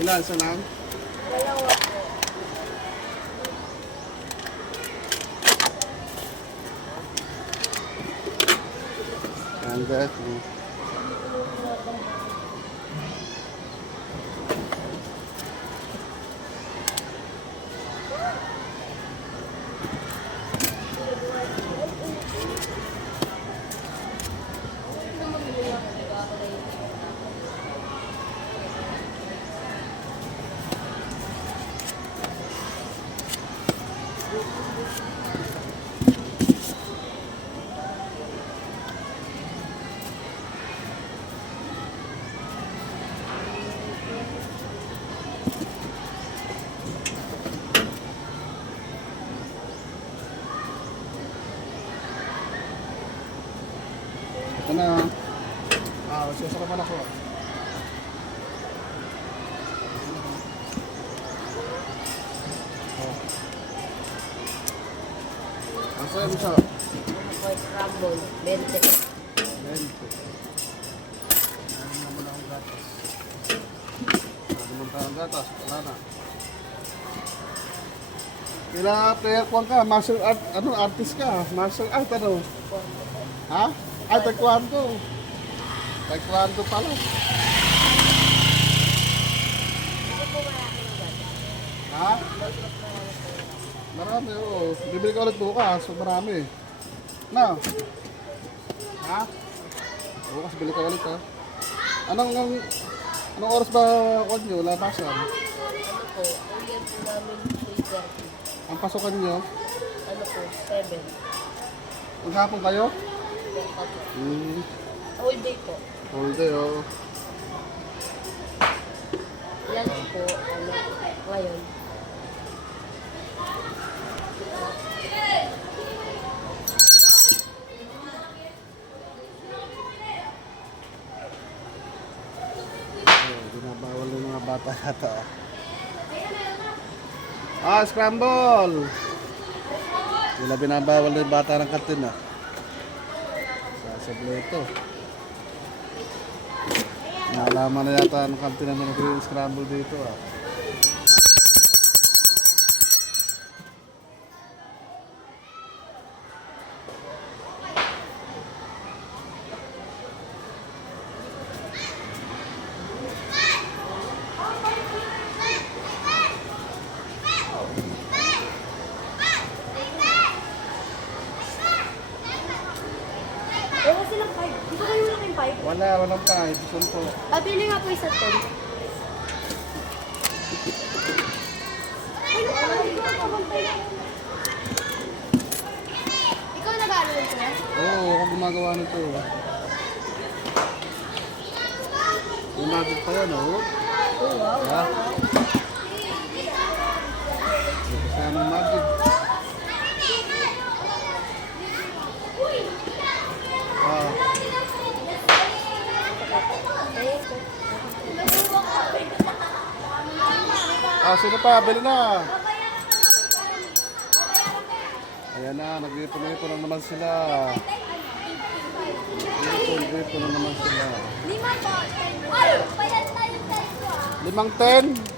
Ilan? Isa lang? Dalawa po. Ayan guys. Ito na. Susakapan ako. Asa mo siya? Ako ay crumble. 20. 20. Ano naman ang gatas? Ano naman ang gatas? Wala na. Kila player kwan ka, martial art, ano, artist ka, martial art, ano? Ha? Ay, taekwondo. Taekwondo pala. Hindi po marami ng gata. Ha? Marami, oo. Bibili ka ulit bukas, so marami. Na? Ha? Bukas, bili ka ulit, ha? Anong oras ba kwan nyo, labasan? Ano po? Uyan po namin 3:30. Ang pasukan nyo? Ano po? 7. Maghapon kayo? Opo. Hmm, All day po. all day, oh. Lunch po. Ano? Ngayon. Binabawal ng mga bata nata. Scramble! Wala binabawal ng bata ng kantin, ah. Sasablo ito. Nalaman na yata ng kantin na yung scramble dito, ah. Wala silang 5. Dito kayo lang yung 5. Walang pa. Ito po. Pabili nga po isa 10. Ikaw nag-aaral ko na? Oo, ako gumagawa nito. Yung magic pa yan, oh. Oh, wow. Ha? Kaya ng magic. Ah. Sino pa? Bili na. Ayan na, nag-ipon-ipon na naman sila. Nag-ipon na naman sila. 5-10?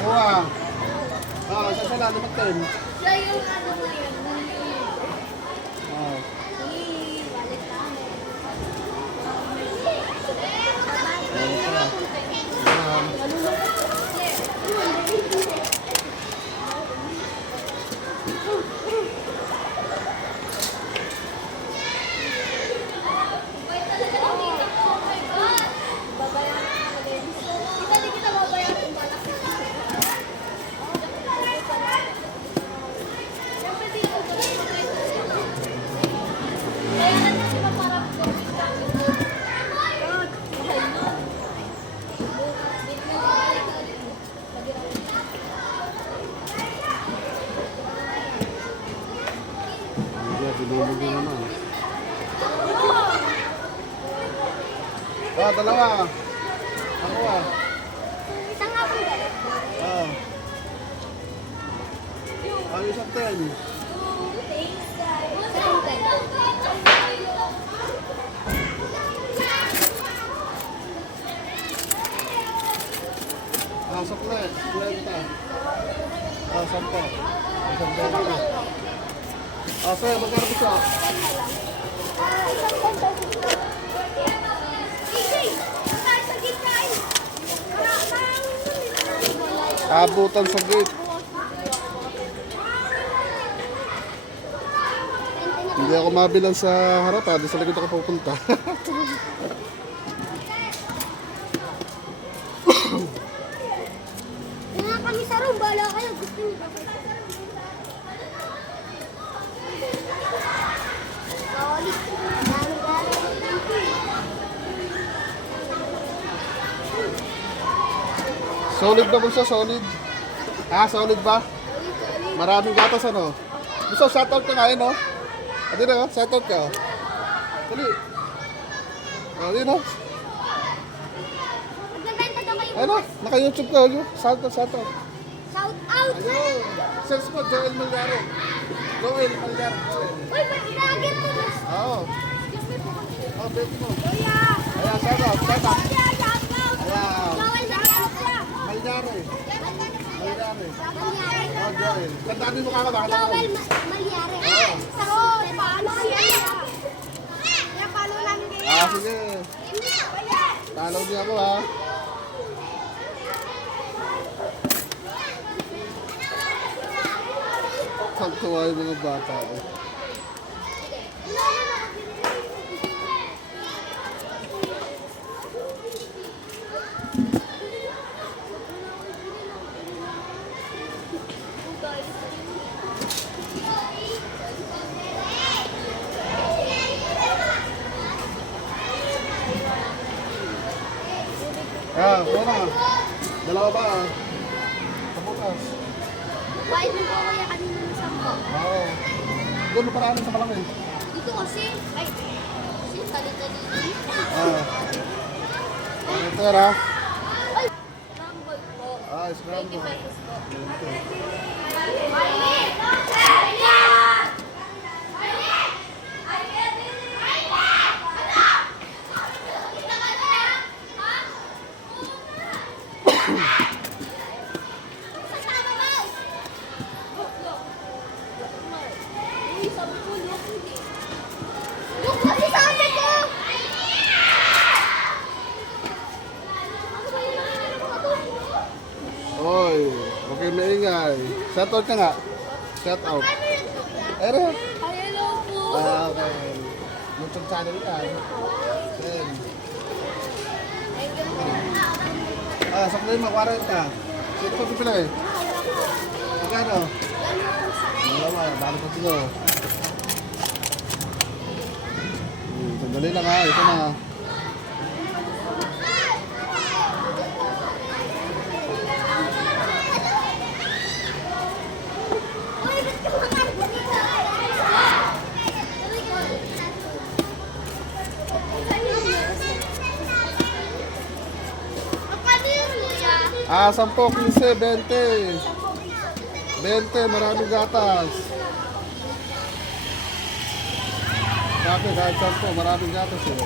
Kuha. Isa sila, 5-10. Siya yung ano na yun. Ah. Bigyan mo na. Ah, dalawa. Ako ah. Isang nga po ba? Ah. Ah, isang 10. Isang ten. Ah, suklet. 20. Ah, 10. Isang 20. Ah, sir, magkano siya? Isang ten pesos. Sa gitna eh. Abutan sa gate. Hindi ako mabilang sa harap ha. Di sa likod ako pupunta. Yan nga kami sa room. Bala kayo. Gusto niyo ba? Solid. Solid ba siya? Solid? Ah, solid ba? Maraming gatas ano? Gusto, shoutout ka nga yun, no? Adi na, shoutout ka. Dali. Adi na. Magbebenta daw kayo. Ano? Naka-YouTube ka, yun. Shoutout. Shout out. Ayun. Search mo, Joel Malyari. Joel Malyari. Uy, mag-dragon to this. Oo. Oh, bet mo. Kuya. Ayan, shoutout. Kuya, shout out. Ayan. Joel, shout out. Malyari. Malyari. Malyari. Oh, Joel. Tandaan mo ka ba? Joel Malyari. Oo. So, paano siya? Kaya paano namin kayo? Ah, sige. Talaw niya ako, ha? Pagkawa yung mga bata, eh. Ah, wala. Dalawa ba? Sa bukas. Bayad mo po kaya kanina ng 10. Oo. Doon mo paraanin sa malaki. Dito kasi, ay, kasi tali-tali. Ah. Ito ha. Ay! Rumble po. Ah, scramble. 20 pesos po. Look kasi sabi ko! Oy, okay maingay. Shout out ka nga. Shout out. Ere. Hello po! Ah, okay. YouTube channel ka. Then. Ah, sa klima, 40. Sino pa pipila eh? Magkano? Dalawa, balik ko sino. Sandali lang ha, ito na. Ah, 10, 15, 20. 20, maraming gatas. Sabi, kahit 10, maraming gatas eh.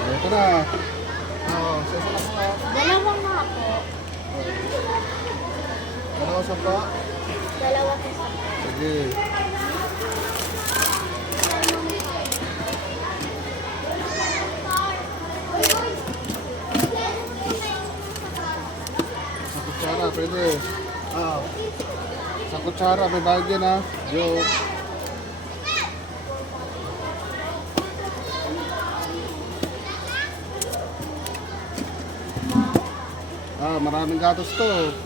Ito na. Oo, sesa na po. Dalawa nga po. Dalawa 10. Dalawa po sa Sige. Sa kutsara, pwede. Ah. Sa kutsara, may bayad yan ha. Yo. Ah, maraming gatos to.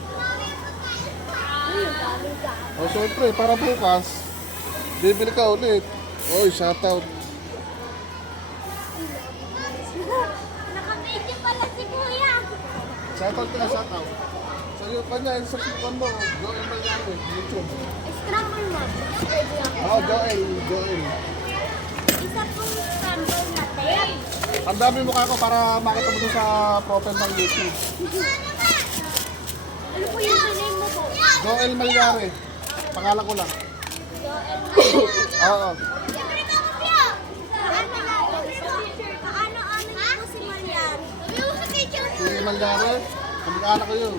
O, syempre, para bukas, bibili ka ulit. Oy, shoutout. Nakami! Hindi pala si Kuya. Shoutout ka na, shoutout. Sa iyo pa niya, sa subukan mo, Joel Malyari, YouTube. Scramble na. Subscribe lang. Oo, Joel. Isa pong scramble na tail. Ang dami mukha ko para makita mo doon sa profile ng YouTube. Ano po yung name mo po? Joel Malyari. Pangalan ko lang. Oo. Paano amin po si Marian? Si Malyari, kamag-anak ko yun.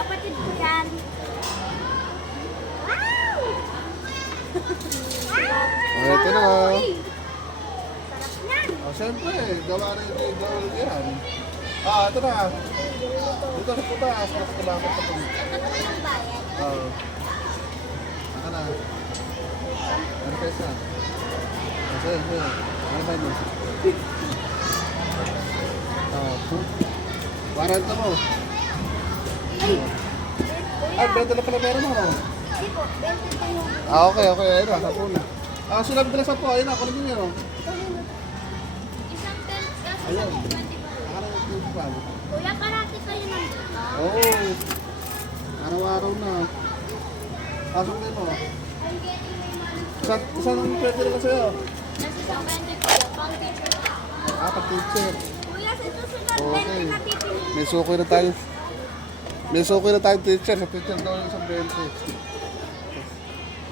Kapatid ko yan. Wow! Oh, ito na. Sarap yan. Oh, siyempre, gawa rin ni Joel yan. Ah, ito na. Dito na punta, sa bakit ito. Kapatid ng bayan. Oo. Saka na. Ano pesa? Kasi, ano ba yun? Waranta mo. Ay, benta na pala meron mo. Hindi po, 20 pa yung... Okay. Ayun na, sapo na. Sinabi ko na sapo. Ayun na, kunin niyo. Isang tent kasi Ayun. 20 pa. Nakarang yung pan. Kuya, parati kayo nandito. Oo. Araw-araw na. Pasok din mo. Saan pwede rin sa'yo? Nasa sa 20 pa, pang teacher. Pag-teacher. Kuya, sa susunod, Okay. 20 na pipili. May sukoy na tayo teacher. Sa teacher daw yung isang 20.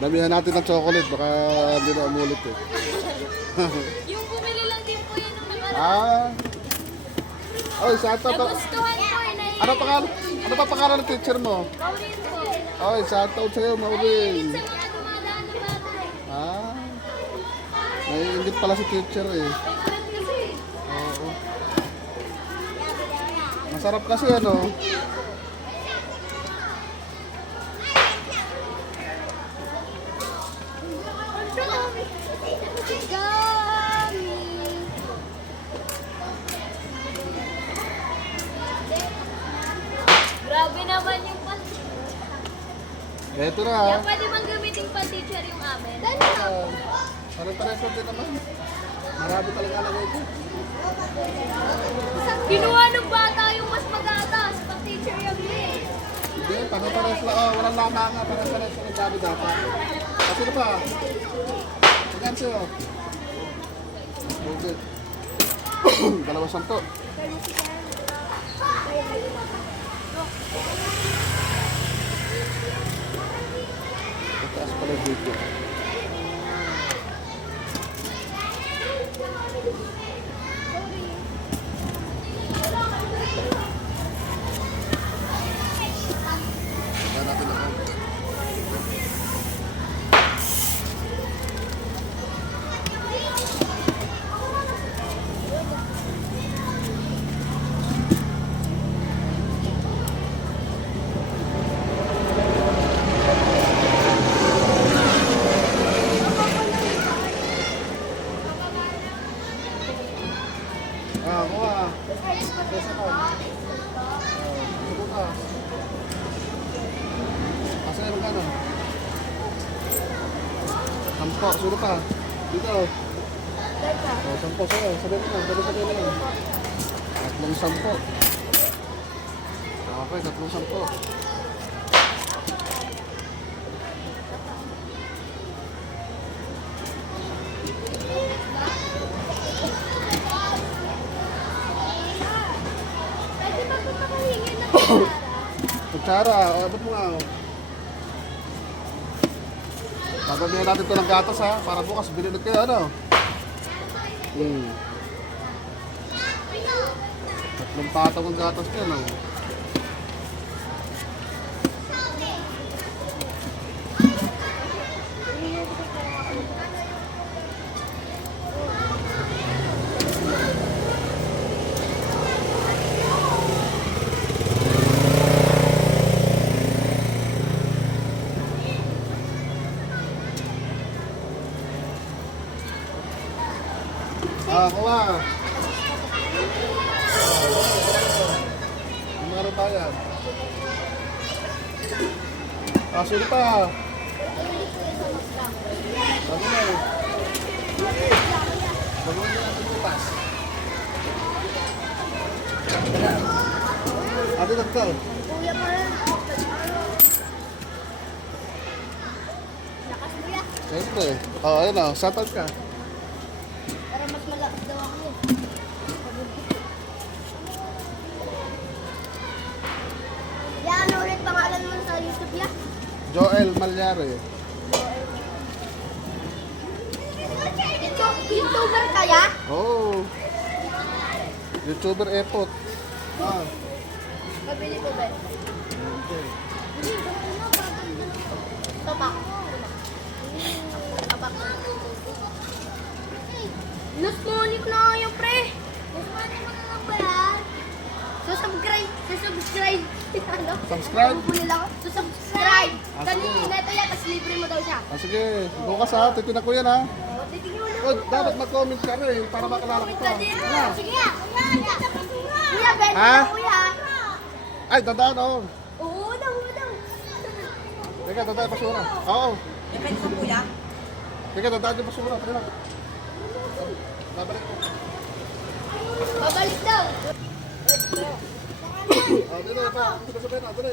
Damihan natin ng chocolate. Baka hindi na umulit eh. Yung bumili lang din po yan ng nakaraan. Oy, shout out. Nagustuhan ko eh, Ano pa pangalan ng teacher mo? Maureen po. Oy, shout out sa'yo, Maureen. Minsan niya dumadaan ng bata eh. Naiingit pala si teacher eh. Favorite kasi. Oo. Masarap kasi ano. Grabe naman yung pan. Eto na. Kaya pwede bang gamitin pa teacher yung amin? Parang pareso din naman. Marami talaga lagay ko. Kinuha ng bata yung mas magatas. Pag teacher yung eh. Hindi, pares lang. Walang lama nga. Pares lang ang dami dapat. Kasi na pa. Sige sa'yo. Okay. 200. Mataas pala yung video. Saka natin ang kuha. Pesa ka. Subuka. Kasi magkano? 10, sulo ka. Dito. 10 sa'yo. Sabi mo na, sabi mo na. 3 10. Okay, 3 10. Pwede ba ito makahingi ng kutsara? Kutsara, abot mo nga. Gagawin natin ito ng gatas ha, para bukas binunod kayo ano. 3 patong ang gatas niya no. Yung mga bayan. Ah, sige pa. Sabi na eh. Baguhin nyo natin bukas. Ate, nagkal. Kuya pa rin. Lakas mo yan. Siyempre. Oh, ayun o. Shoutout ka. Para mas malakas daw ako eh. Yan, ano ulit pangalan mo sa YouTube ya? Joel Malyari. YouTuber kaya? Oh. YouTuber Epot. Ah. Mabili ko ba? Okay. Tabak. Tabak. Last money ko na kayo, pre. Last money mo na lang ba yan? Subscribe. Ano? Subscribe? Nila ako. Subscribe. Ah, Dali, sige. neto yan, tapos libre mo daw siya. Ah, sige. Bukas ha. Titinan ko yan ha. Titignan mo na. Oh, dapat mag-comment ka rin para makilala ko pa. Ano? Sige nga. Kuya, benta Ha? mo, kuya. Ay, dadaan oh. Oo, daw. Teka, dadaan yung basura. Oo. Depende sa kuya. Teka, dadaan yung basura. Teka lang. Babalik ko. Babalik daw. Oh, dito pa. Sabay na. Dali.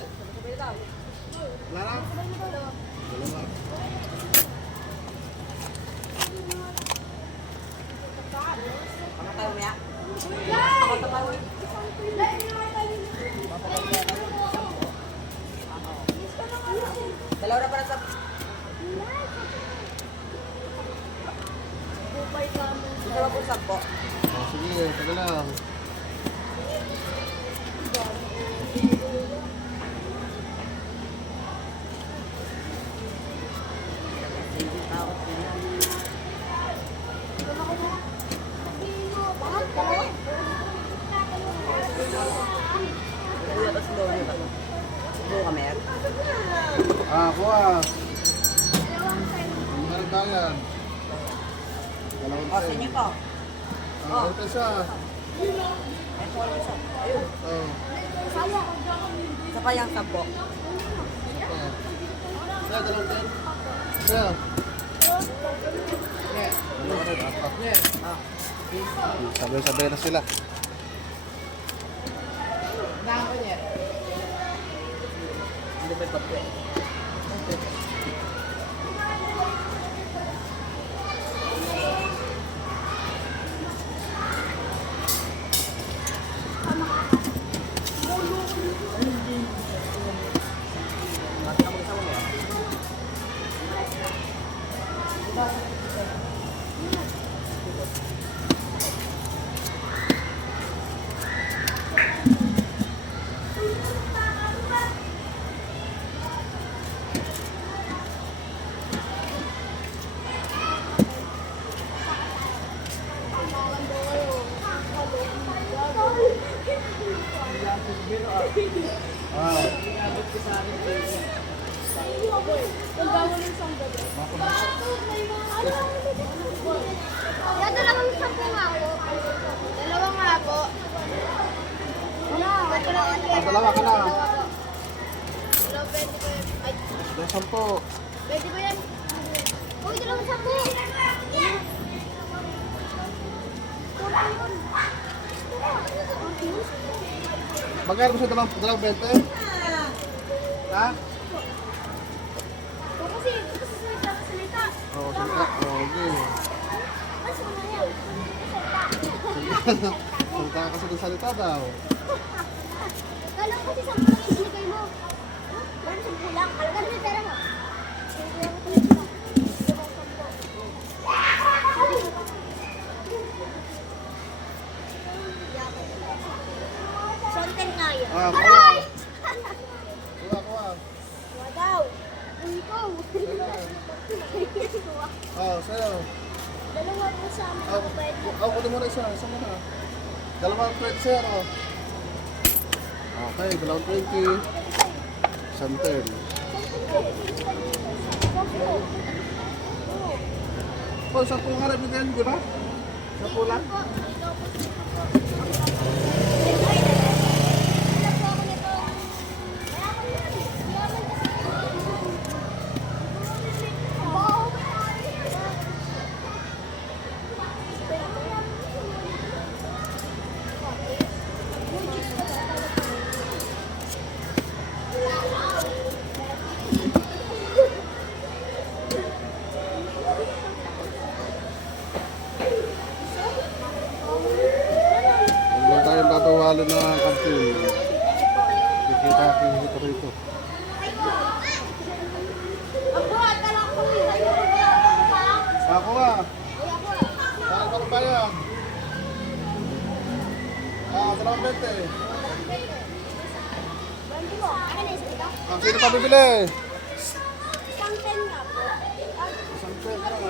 Wala na? Dalawa. Pangataw niya. Dalawa na para sa... Dalawa po sa po. Oh, sige, taga lang. Kuya, tapos daw niya ba? Buo kami. Ah, kuha. Meron kaya. Dalawang O, sa inyo po. Ah, ito siya. Ay, po lang isa. Ayun. Oh. Isa pa yung sampo. Oh. Siya, dalawang ten. Siya. Dalawa rin, apat. Ah. Sabay-sabay na sila. Hindi ba ito po eh? Bakit ka mag-isawa mo? Ah. Yan, dalawang sampo nga ako. Dalawa nga po. Ah, dalawa ka na. Dalawa, pwede ko yan. Ay, Dalawa sampo. pwede ko yan. Uy, dalawang sampo. Magkano mo sa dalawang 20? Ha? Kasi salita. Oo, salita. Oo, okay. Mas mo na yan. Salita ka sa salita daw. Kala ko kasi sampo lang yung binigay mo. Meron sampo lang. Kalaga na yung pera mo. Sonten nga yun. Ah, kuha. Aray! Kuha, kuha. Kuha daw. Uy, ikaw. Oh, sa'yo. Dalawa po sa amin Oh, ako pwede. kunin mo na isa. Isa mo na. Dalawang 20 sir, oh. Okay, dalawang 20. Isang 10. Oh, 10 nga rin din, di ba? 10 lang? tawali na kantin. Kikita rito. Ako, akala ko sa'yo. Ako nga. Saan ka bayan? Dalawang 20. Akin na isa dito. Sino pa bibili? Isang 10 nga po. Isang 10 ka lang.